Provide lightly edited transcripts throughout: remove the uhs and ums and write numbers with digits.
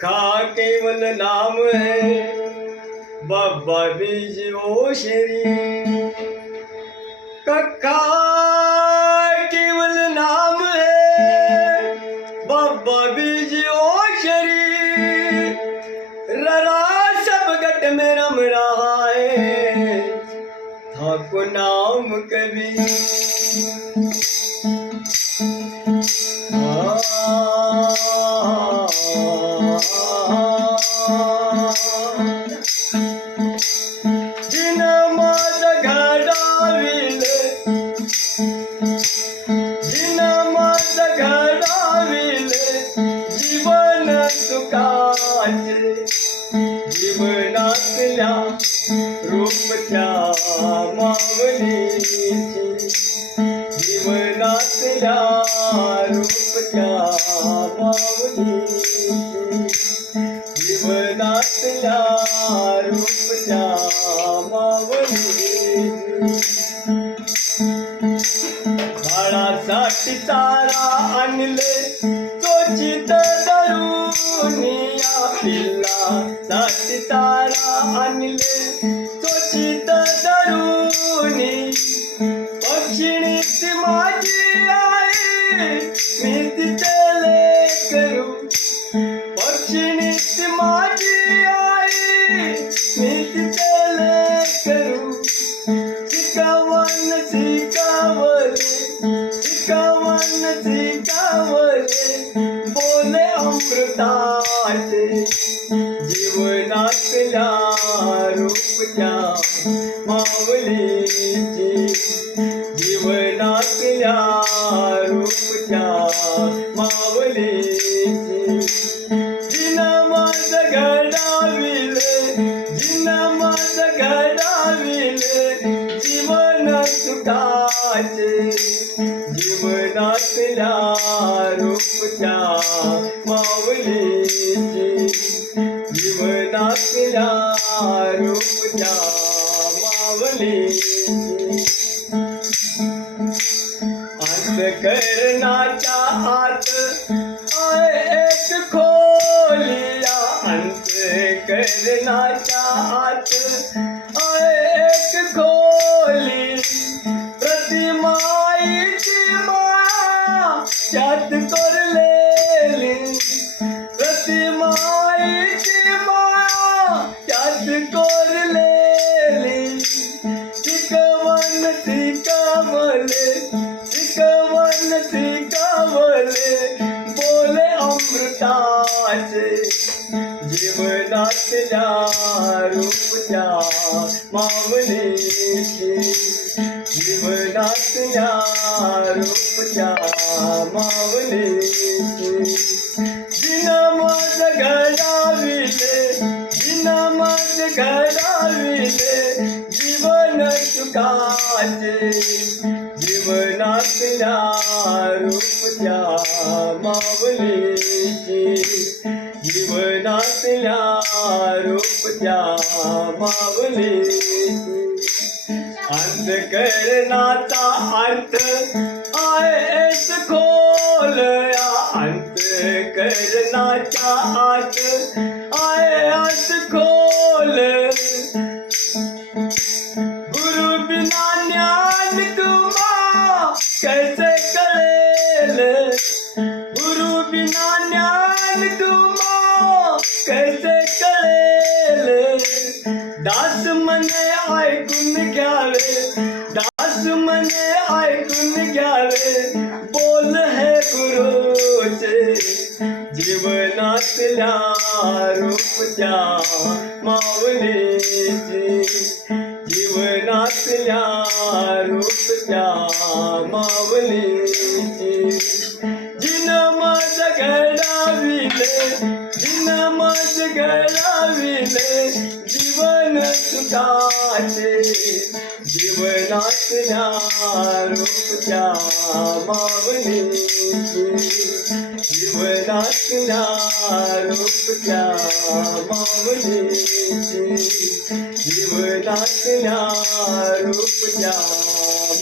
कक्का केवल नाम है, बाबा बीज ओ शेरी। कक्का केवल नाम है, बाबा बीज ओ शेरी। ररा सब गट में रम रहा है, था को नाम कभी। जीवनातल्या रूपच्या मावलीची, जीवनातल्या रूपच्या मावलीची, जीवनातल्या रूपच्या मावलीची। बाळासाठी तारा आणले क्वचित धरुनिया, पिल्लासाठी तारा आणले क्वचित धरुनी। पक्षिणी ती माझी आई, मी तिचे लेकरू। पक्षिणी ती माझी आई, मी तिचे लेकरू। शिकवण शिकवले, शिकवण शिकवले, बोले अमृताचे। जीवनातल्या रूपच्या मावलीची, जीवनातल्या रूपच्या मावलीची। जिनं माझं घडविले, जिनं माझं घडविले, जीवन सुखाचे। जीवनातल्या रूपच्या मावलीची, जीवनातल्या रूपच्या मावलीची। अंतःकरणाच्या आत आहे एक खोलिया, अंतःकरणाच्या आत आहे एक खोली। प्रतिमाईची माया त्यात कोरलेली, प्रतिमाईची माया त्यात कोरलेली। शिकवण शिकवले, शिकवण शिकवले, बोले अमृताचे। जीवनातल्या रूपच्या मावलीची, जीवनातल्या रूपच्या मावलीची। जिनं माझं घडविले, जिनं माझं घडविले, जीवन सुखाचे। जीवनातल्या रूपच्या मावलीची, जीवनातल्या रूपच्या मावलीची। अंतःकरणाचा अर्थ आहे एक खोल, या अंतःकरणाच्या आत आहे एक खोल। गुरु बिना ज्ञान तुम्हा कैसे कळेल, गुरु बिना ज्ञान तुम्हा कैसे कळेल। दास मने ऐकून घ्यावे, दास मने ऐकून घ्यावे, बोल हे गुरुचे। जीवनातल्या रूपच्या मावलीची, जीवनातल्या रूपच्या मावलीची। जिनं माझं घडविले, जिनं माझं घडविले, जीवन सुखाचे। जीवनातल्या रूपच्या मावलीची, जीवनातल्या रूपच्या मावलीची, जीवनातल्या रूपच्या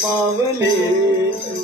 मावलीची।